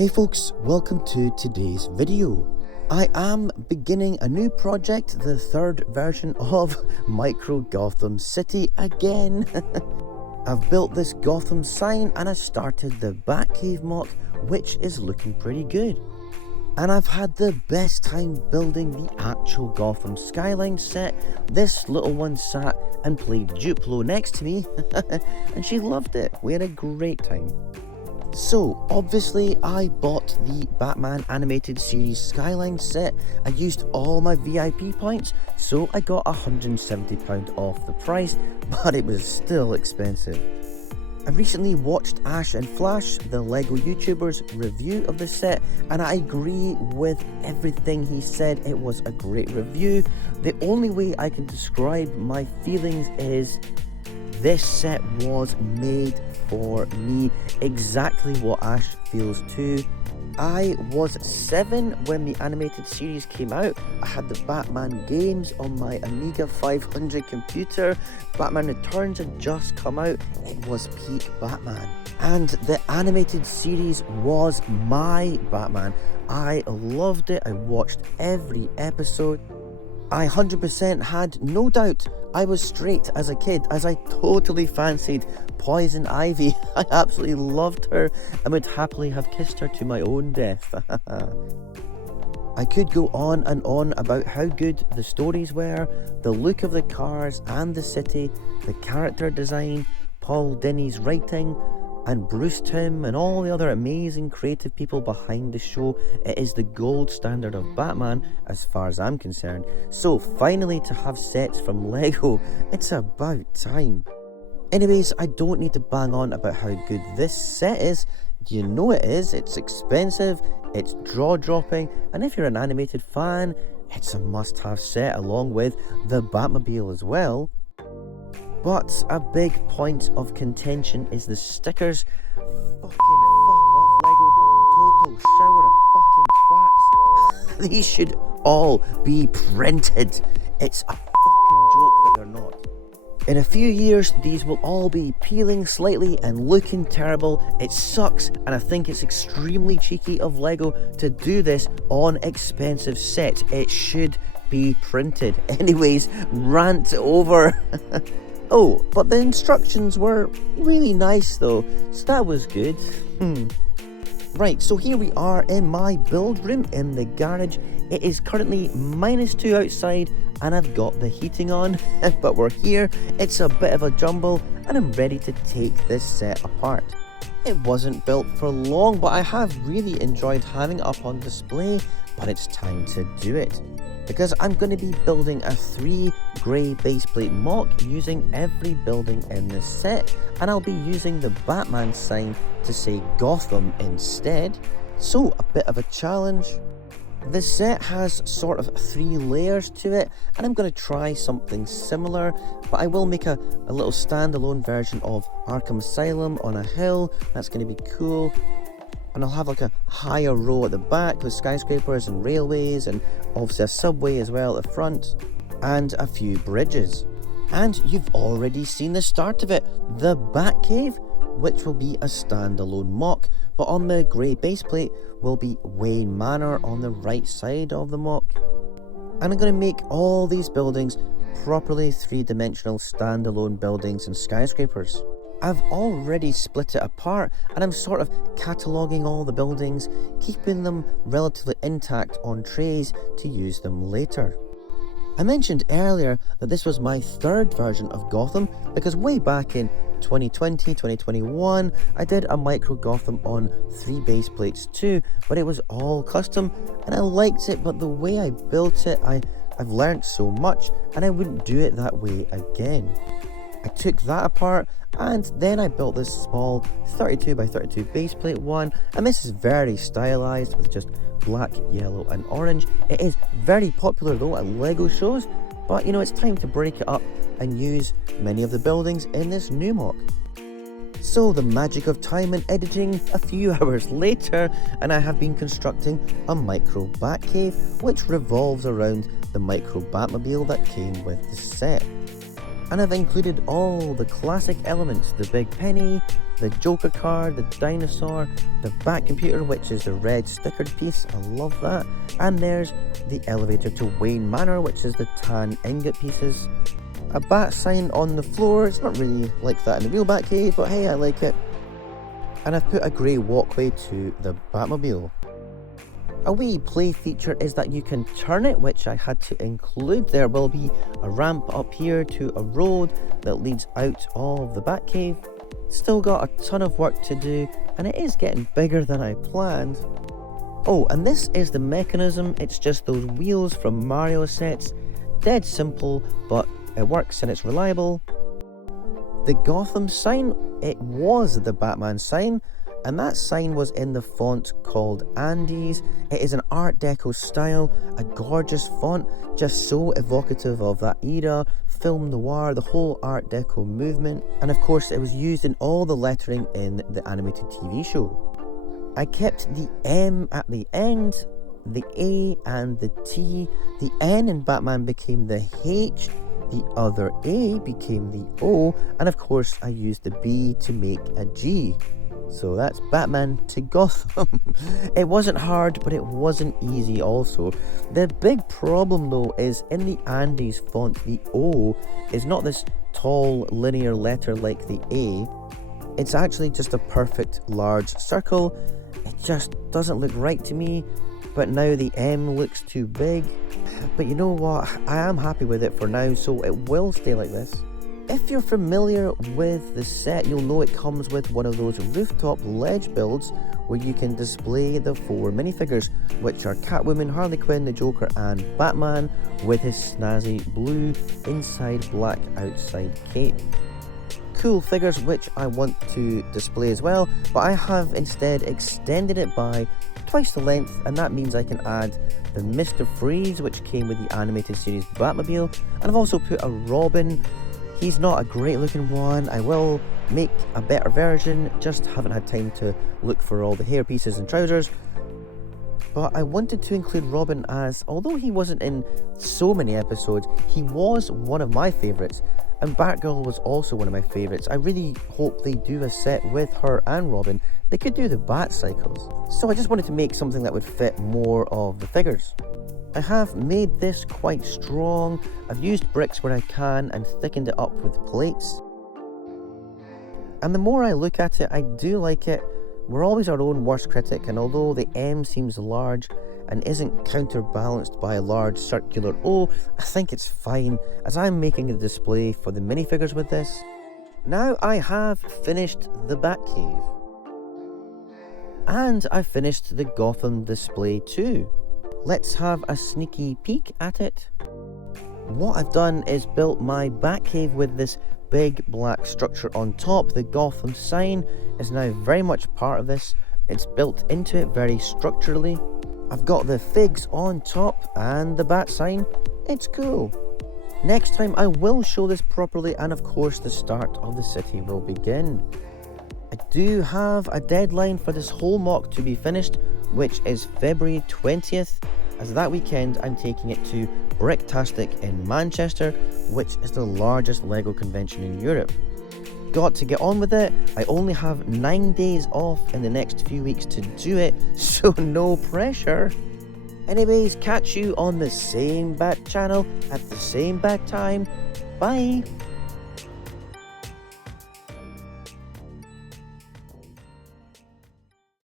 Hey folks, welcome to today's video. I am beginning a new project, the third version of Micro Gotham City again. I've built this Gotham sign and I started the Batcave mock, which is looking pretty good. And I've had the best time building the actual Gotham Skyline set. This little one sat and played Duplo next to me and she loved it. We had a great time. So, obviously, I bought the Batman animated series Skyline set. I used all my VIP points, so I got £170 off the price, but it was still expensive. I recently watched Ash and Flash, the LEGO YouTuber's review of the set, and I agree with everything he said. It was a great review. The only way I can describe my feelings is this set was made for me, exactly what Ash feels too. I was 7 when the animated series came out. I had the Batman games on my Amiga 500 computer. Batman Returns had just come out. It was peak Batman. And the animated series was my Batman. I loved it. I watched every episode. I 100% had no doubt I was straight as a kid, as I totally fancied Poison Ivy. I absolutely loved her and would happily have kissed her to my own death. I could go on and on about how good the stories were, the look of the cars and the city, the character design, Paul Dini's writing, and Bruce Timm and all the other amazing creative people behind the show. It is the gold standard of Batman as far as I'm concerned. So finally to have sets from LEGO, it's about time. Anyways, I don't need to bang on about how good this set is. You know it is. It's expensive, it's jaw-dropping, and if you're an animated fan, it's a must-have set along with the Batmobile as well. But a big point of contention is the stickers. Fuck off, LEGO. Total shower of fucking twats. These should all be printed. It's a fucking joke that they're not. In a few years, these will all be peeling slightly and looking terrible. It sucks, and I think it's extremely cheeky of LEGO to do this on expensive sets. It should be printed. Anyways, rant over. Oh, but the instructions were really nice though, so that was good. Right, so here we are in my build room in the garage. It is currently -2 outside and I've got the heating on, but we're here. It's a bit of a jumble and I'm ready to take this set apart. It wasn't built for long, but I have really enjoyed having it up on display, but it's time to do it. Because I'm going to be building a 3 grey baseplate mock using every building in this set, and I'll be using the Batman sign to say Gotham instead. So a bit of a challenge. This set has sort of 3 layers to it, and I'm going to try something similar, but I will make a little standalone version of Arkham Asylum on a hill. That's going to be cool. And I'll have like a higher row at the back with skyscrapers and railways and obviously a subway as well at the front and a few bridges. And you've already seen the start of it, the Batcave, which will be a standalone mock, but on the grey baseplate will be Wayne Manor on the right side of the mock. And I'm going to make all these buildings properly 3-dimensional standalone buildings and skyscrapers. I've already split it apart and I'm sort of cataloguing all the buildings, keeping them relatively intact on trays to use them later. I mentioned earlier that this was my 3rd version of Gotham because way back in 2020, 2021, I did a Micro Gotham on 3 base plates too, but it was all custom and I liked it, but the way I built it, I've learned so much and I wouldn't do it that way again. I took that apart and then I built this small 32 by 32 baseplate one, and this is very stylized with just black, yellow and orange. It is very popular though at LEGO shows, but you know, it's time to break it up and use many of the buildings in this new mock. So the magic of time and editing, a few hours later, and I have been constructing a Micro Batcave which revolves around the Micro Batmobile that came with the set. And I've included all the classic elements, the big penny, the Joker card, the dinosaur, the Bat computer, which is the red stickered piece, I love that, and there's the elevator to Wayne Manor, which is the tan ingot pieces. A bat sign on the floor, it's not really like that in the real Batcave, but hey, I like it. And I've put a grey walkway to the Batmobile. A wee play feature is that you can turn it, which I had to include. There will be a ramp up here to a road that leads out of the Batcave. Still got a ton of work to do, and it is getting bigger than I planned. Oh, and this is the mechanism. It's just those wheels from Mario sets. Dead simple, but it works and it's reliable. The Gotham sign, it was the Batman sign, and that sign was in the font called Andes. It is an Art Deco style, a gorgeous font, just so evocative of that era, film noir, the whole Art Deco movement, and of course it was used in all the lettering in the animated TV show. I kept the M at the end, the A and the T, the N in Batman became the H, the other A became the O, and of course I used the B to make a G. So that's Batman to Gotham. It wasn't hard, but it wasn't easy also. The big problem though is in the Andes font, the O is not this tall linear letter like the A. It's actually just a perfect large circle. It just doesn't look right to me. But now the M looks too big. But you know what? I am happy with it for now, so it will stay like this. If you're familiar with the set, you'll know it comes with one of those rooftop ledge builds where you can display the 4 minifigures, which are Catwoman, Harley Quinn, the Joker and Batman, with his snazzy blue inside, black outside cape. Cool figures which I want to display as well, but I have instead extended it by twice the length, and that means I can add the Mr. Freeze, which came with the animated series Batmobile, and I've also put a Robin. He's not a great looking one. I will make a better version, just haven't had time to look for all the hair pieces and trousers. But I wanted to include Robin as, although he wasn't in so many episodes, he was one of my favourites, and Batgirl was also one of my favourites. I really hope they do a set with her and Robin. They could do the Bat cycles. So I just wanted to make something that would fit more of the figures. I have made this quite strong. I've used bricks where I can and thickened it up with plates. And the more I look at it, I do like it. We're always our own worst critic, and although the M seems large and isn't counterbalanced by a large circular O, I think it's fine, as I'm making a display for the minifigures with this. Now I have finished the Batcave. And I've finished the Gotham display too. Let's have a sneaky peek at it. What I've done is built my Batcave with this big black structure on top. The Gotham sign is now very much part of this. It's built into it very structurally. I've got the figs on top and the bat sign. It's cool. Next time I will show this properly, and of course the start of the city will begin. I do have a deadline for this whole mock to be finished, which is February 20th, as that weekend I'm taking it to Bricktastic in Manchester, which is the largest LEGO convention in Europe. Got to get on with it. I only have 9 days off in the next few weeks to do it, so no pressure. Anyways, catch you on the same Bat channel at the same Bat time. Bye!